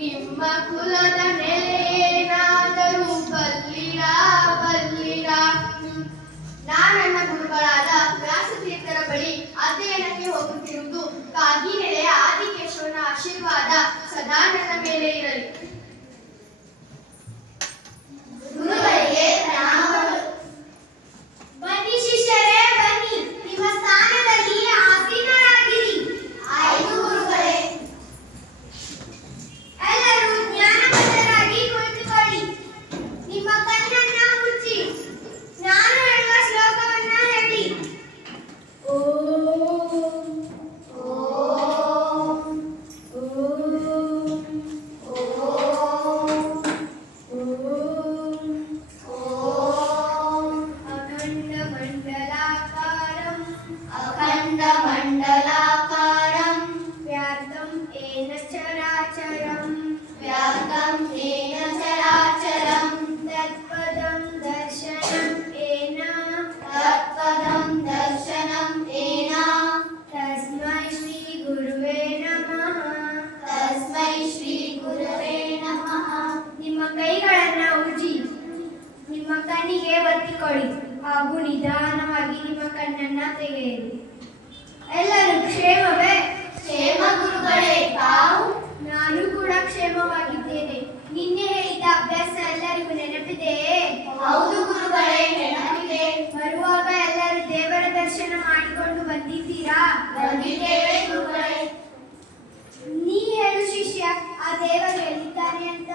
ನಿಮ್ಮ ಕುಲದ ನೆಲೆಯೇನಾದರೂ ಬಲ್ಲಿರಾ ಬಲ್ಲಿರಾ. ನನ್ನ ಗುರುಗಳಾದ ವ್ಯಾಸತೀರ್ಥರ ಬಳಿ ಅಧ್ಯಯನಕ್ಕೆ ಹೋಗುತ್ತಿರುವುದು ಕಾಗಿನೆಲೆಯ ಆದಿಕೇಶವನ ಆಶೀರ್ವಾದ ಸದಾ ನನ್ನ ಮೇಲೆ ಇರಲಿ. ಗುರುಗಳಿಗೆ ಪ್ರಣಾಮಗಳು. ಬನ್ನಿ ಶಿಷ್ಯರೇ ಬನ್ನಿ, ನಿಮ್ಮ ಸ್ಥಾನದಲ್ಲಿ ಆಸೀನರಾಗಿರಿ. ಆಯ್ತು ಗುರುಗಳೇ. ಎಲ್ಲರೂ ಜ್ಞಾನಬದ್ಧರಾಗಿ ಕುಳಿತುಕೊಳ್ಳಿ. ನಿಮ್ಮ ಕಣ್ಣನ್ನ ಮುಚ್ಚಿ ನಾನು ಹೇಳುವ ಶ್ಲೋಕವನ್ನ ಹೇಳಿ. ಓಂ ಓಂ ಓಂ ಓಂ ಓಂ. ಅಖಂಡಮಂಡಲಾಕಾರಂ ವ್ಯಾಪ್ತಂ ಏನ ಚರಾಚರಂ ತತ್ಪದಂ ದರ್ಶನಂ ಏನ ತಸ್ಮೈ ಶ್ರೀ ಗುರುವೇ ನಮಃ. ನಿಮ್ಮ ಕೈಗಳನ್ನು ಉಜ್ಜಿ ನಿಮ್ಮ ಕಣ್ಣಿಗೆ ಒತ್ತಿಕೊಳ್ಳಿ ಹಾಗೂ ನಿಧಾನವಾಗಿ ನಿಮ್ಮ ಕಣ್ಣನ್ನ ತೆಗೆಯಿರಿ. ಎಲ್ಲರೂ ಕ್ಷೇಮವೇ? ಕ್ಷೇಮ ಗುರುಗಳೇ. ತಾವು? ನಾನು ಕೂಡ ಕ್ಷೇಮವಾಗಿದ್ದೇನೆ. ನಿನ್ನೆ ಹೇಳಿದ ಅಭ್ಯಾಸ ಎಲ್ಲರಿಗೂ ನೆನಪಿದೆಯೇ? ಹೌದು ಗುರುಗಳೇ, ನೆನಪಿದೆ. ಬರುವಾಗ ಎಲ್ಲರೂ ದೇವರ ದರ್ಶನ ಮಾಡಿಕೊಂಡು ಬಂದಿದ್ದೀರಾ? ಬಂದಿದ್ದೇವೆ ಗುರುಗಳೇ. ನೀ ಹೇಳು ಶಿಷ್ಯ, ಆ ದೇವರು ಎಲ್ಲಿದ್ದಾನೆ ಅಂತ?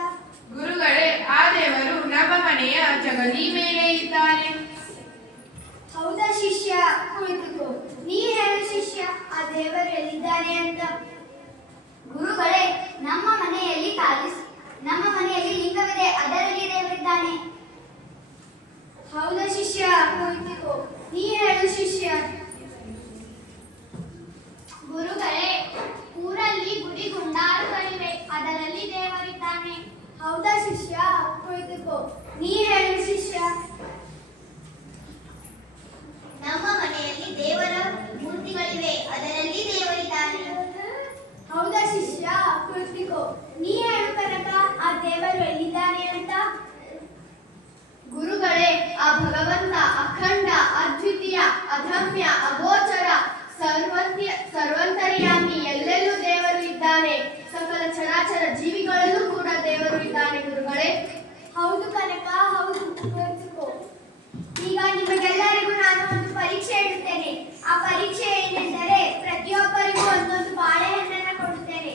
ಗುರುಗಳೇ, ಆ ದೇವರು ನಮ್ಮ ಮನೆಯ ಜಗಲಿ ಮೇಲೆ ಇದ್ದಾನೆ. ಹೌದಾ ಶಿಷ್ಯ? ಕುಳಿತುಕೋ. ನೀ ಹೇಳು ಶಿಷ್ಯ, ಆ ದೇವರು ಎಲ್ಲಿದ್ದಾನೆ ಅಂತ? ಗುರುಗಳೇ, ನಮ್ಮ ಮನೆಯಲ್ಲಿ ಲಿಂಗವಿದೆ, ಅದರಲ್ಲಿ ದೇವರಿದ್ದಾನೆ. ಹೌದಾ ಶಿಷ್ಯ? ಕುಳಿತುಕೋ. ನೀ ಹೇಳು ಶಿಷ್ಯ. ಗುರುಗಳೇ, ಊರಲ್ಲಿ ಗುಡಿ ಗುಂಡಾರುಗಳಿವೆ, ಅದರಲ್ಲಿ ದೇವರಿದ್ದಾನೆ. ಹೌದಾ ಶಿಷ್ಯ? ಕುಳಿತುಕೋ. ನೀ ಹೇಳು ಶಿಷ್ಯ. ನಮ್ಮ ಮನೆಯಲ್ಲಿ ದೇವರ ಮೂರ್ತಿಗಳಿವೆ, ಅದರಲ್ಲಿ ದೇವರಿದ್ದಾನೆ. ಹೌದಾ ಶಿಷ್ಯ? ಕುಳಿತುಕೋ. ನೀ ಹೇಳು ಕನಕ, ಆ ದೇವರು ಎಲ್ಲಿದ್ದಾನೆ ಅಂತ? ಗುರುಗಳೇ, ಆ ಭಗವಂತ ಅಖಂಡ, ಅದ್ವಿತೀಯ, ಅಧಮ್ಯ, ಅಗೋಚರ, ಸರ್ವಂತರ್ಯಾಮಿ, ಎಲ್ಲೆಲ್ಲೂ ದೇವರು ಇದ್ದಾನೆ. ಸಕಲ ಚರಾಚರ ಜೀವಿಗಳಲ್ಲೂ ಕೂಡ ದೇವರು ಇದ್ದಾನೆ ಗುರುಗಳೇ. ಹೌದು ಕನಕ, ಹೌದು. ಕುಳಿತುಕೋ. ಈಗ ನಿಮಗೆಲ್ಲರಿಗೂ ನಾನು ಒಂದು ಪರೀಕ್ಷೆ ಇಡುತ್ತೇನೆ. ಆ ಪರೀಕ್ಷೆ ಏನೆಂದರೆ, ಪ್ರತಿಯೊಬ್ಬರಿಗೂ ಒಂದೊಂದು ಬಾಳೆಹಣ್ಣನ್ನು ಕೊಡುತ್ತೇನೆ.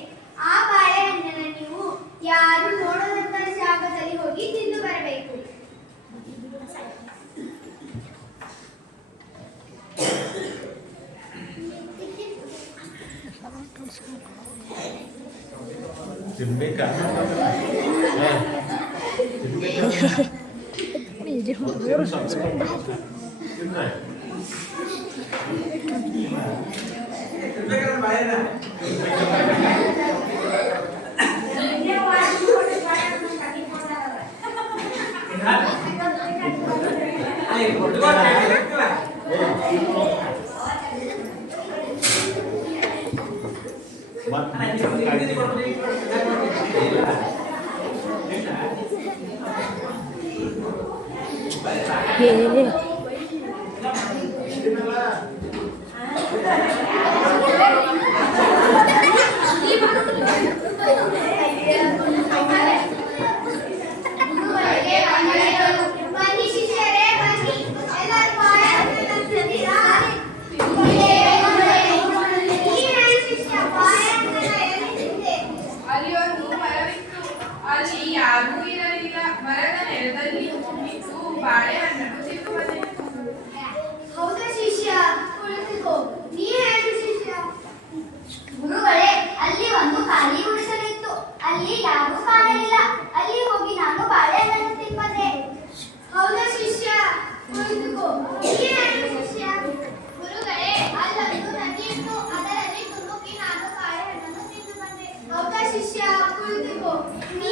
ಆ ಬಾಳೆಹಣ್ಣನ್ನು ನೀವು ಯಾರು ನೋಡದಂತ ಜಾಗದಲ್ಲಿ ಹೋಗಿ ತಿಂದು ಬರಬೇಕು. ತಿನ್ಬೇಕಾ? ಬನ್ನಿ ಶಿಷ್ಯರೇ ಬನ್ನಿ, ಎಲ್ಲರೂ ಬಾಳೆಹಣ್ಣನ್ನು ತಂದಿರಾ? ಅಲ್ಲಿ ಒಂದು ಮರವಿತ್ತು. ಅಲ್ಲಿ ಯಾರೂ ಇರಲಿಲ್ಲ. ಮರದ ನೆಲದಲ್ಲಿ ನಿಂತು ಬಾಳೆಹಣ್ಣನ್ನು ತಿಂದು ಬಂದೆ. ಹೌದಾ ಶಿಷ್ಯ? ಕುಳಿತುಕೋ. ನೀ ಹೇಳು ಶಿಷ್ಯ. ಗುರುಗಳೇ, ಅಲ್ಲಿ ಒಂದು ಖಾಲಿ ಗುಡಿಸಲಿತ್ತು, ಅಲ್ಲಿ ಯಾರೂ ಕಾಣಲಿಲ್ಲ. ಅಲ್ಲಿ ಹೋಗಿ ನಾನು ಬಾಳೆಹಣ್ಣನ್ನು ತಿಂದೆ. ಹೌದಾ ಶಿಷ್ಯ? ಕುಳಿತುಕೋ. ನೀ ಹೇಳು ಶಿಷ್ಯ. ಗುರುಗಳೇ, ಅಲ್ಲೊಂದು ನದಿ ಇತ್ತು, ಅದರಲ್ಲಿ ತುಳುಕಿ ನಾನು ಬಾಳೆಹಣ್ಣನ್ನು ತಿಂದು ಬಂದೆ. ಹೌದಾ ಶಿಷ್ಯ? ಕುಳಿತುಕೋ. ನೀ